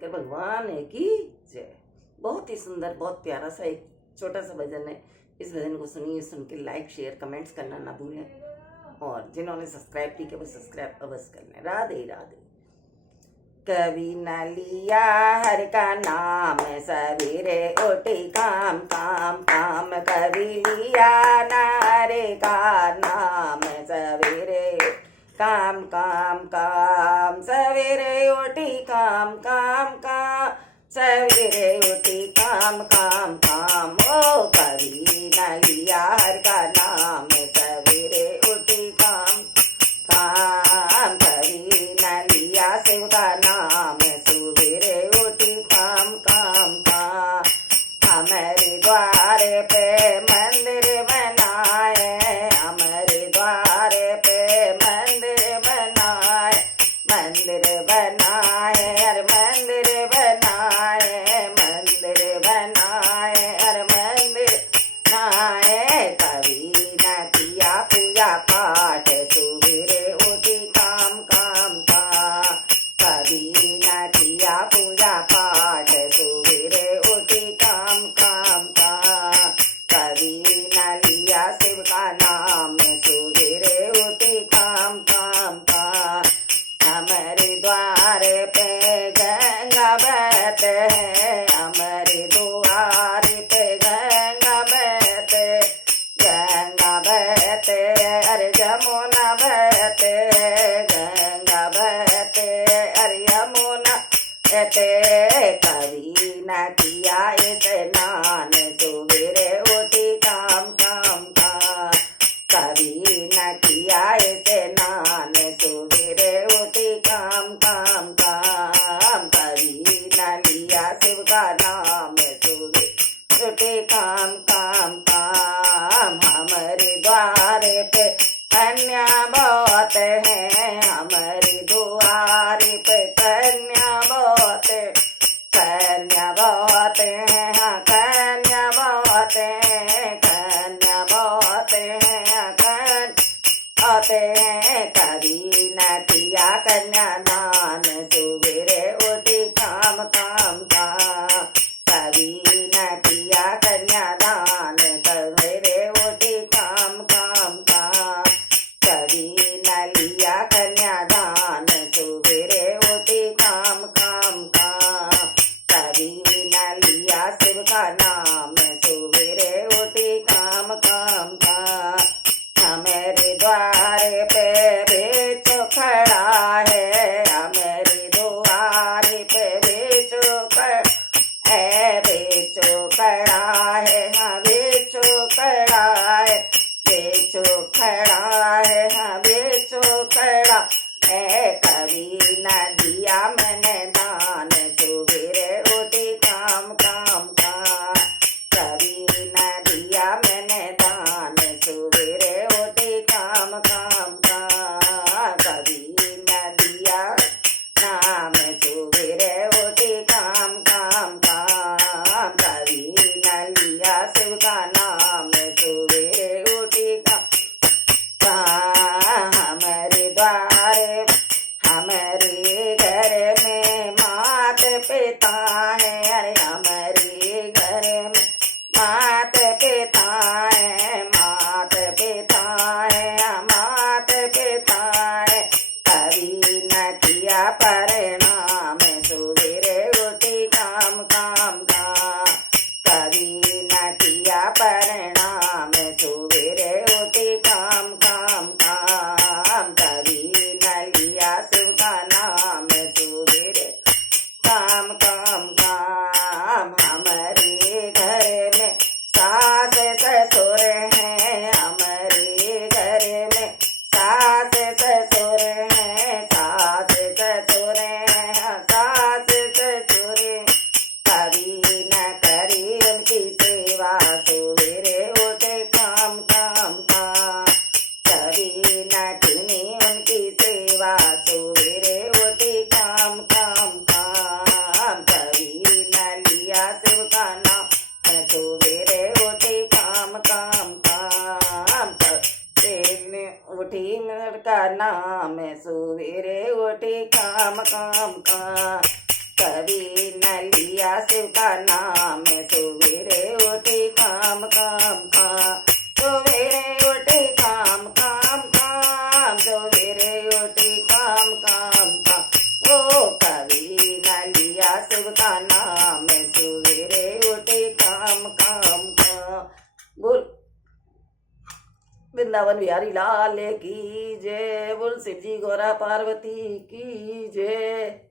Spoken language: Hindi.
शंकर भगवान की जय। बहुत ही सुंदर, बहुत प्यारा सा एक छोटा सा भजन है। इस भजन को सुनिए, सुन के लाइक शेयर कमेंट्स करना ना भूलें, और जिन्होंने सब्सक्राइब की वो सब्सक्राइब अवश्य कर लें। राधे राधे। कभी न लिया हर का नाम, सवेरे उठी काम काम काम। कभी लिया न हरे का नाम, सवेरे काम काम काम। सवेरे उठी काम काम काम, सवेरे उठी काम काम काम। ओ कभी न लिया हर का नाम, सवेरे उठी काम काम। कभी न लिया शिव का नाम, सवेरे उठी काम काम काम। हमारे द्वारे पे मंदिर बनाए, हमारे द्वारे पे मंदिर बनाए, मंदिर बनाए, अरे मंदिर बनाए, मंदिर बनाए, अरे मंदिर बनाए। कभी न किया पूजा पाठ, सवेरे उठी काम काम काम। कभी न किया पूजा पाठ, सवेरे उठी काम काम काम। कभी न लिया शिव का नाम, सवेरे उठी काम काम काम। हमारे द्वारे पे गंगा बहते हैं, हमारे द्वारे पे गंगा बहते, गंगा बहते, अरे यमुना बहते, गंगा बहते, अरे यमुना बहते। कभी न किया स्नान, सवेरे उठी काम काम काम। कभी न किया स्नान, सवेरे उठी काम काम काम। कभी न लिया शिव का नाम, सवेरे उठी काम काम काम। हमारे द्वारे पे कन्या बहुत है, हमारे द्वारे पे कन्या बहुत है, कन्या बहुत है, हाँ कन्या बहुत है, कन्या बहुत है, हाँ कन्या बहुत है। कभी न किया कन्यादान, सवेरे उठी काम काम काम। कभी न किया कन्यादान, सवेरे उठी काम काम काम। कभी न लिया कन्यादान, सवेरे उठी काम काम काम। कभी न लिया शिव का नाम, सवेरे उठी काम काम काम। हमारे द्वारे पे बेचो खड़ा है, हमारे द्वारे पे बेचो खड़ा है, बेचो खड़ा है, हाँ बेचो खड़ा है, बेचो खड़ा है, हाँ बेचो खड़ा है। कभी न दिया मैंने दान, सवेरे उठी काम काम काम। कभी न दिया मैंने दान, सवेरे उठी काम काम काम। कभी न दिया नाम, सवेरे उठी काम काम काम। कभी न लिया शिव का नाम, सवेरे उठी काम काम। हमारे द्वारे, हमारे घर में मात पिता है, अरे हमारे घर में मात पिता है, मात पिता है, मात पिता है। कभी न किया परिणाम, सवेरे उठी काम काम काम। कभी न किया परिणाम, सवेरे उठी काम काम काम। कभी न लिया शिव का नाम, सवेरे काम काम काम। हमारे घर में सास ससुर हैं, हमारे घर में सास ससुर हैं, सास ससुर हैं, सास ससुर। कभी न करी उनकी सेवा, सवेरे उठे काम काम काम। कभी न की उनकी सेवा, सवेरे उठी काम काम काम। कभी न लिया शिव का नाम, सवेरे उठी काम काम काम। उठी मेर का नाम, सवेरे उठी काम काम काम। कवि न लिया शिव का नाम, सवेरे उठी काम काम काम, सवेरे उठी काम काम काम, सवेरे उठी काम काम काम। ओ कवि न लिया शिव का नाम, सवेरे उठी काम काम काम। बोल वृंदावन बिहारी लाल की जय। बोल शिव जी गौरा पार्वती की जय।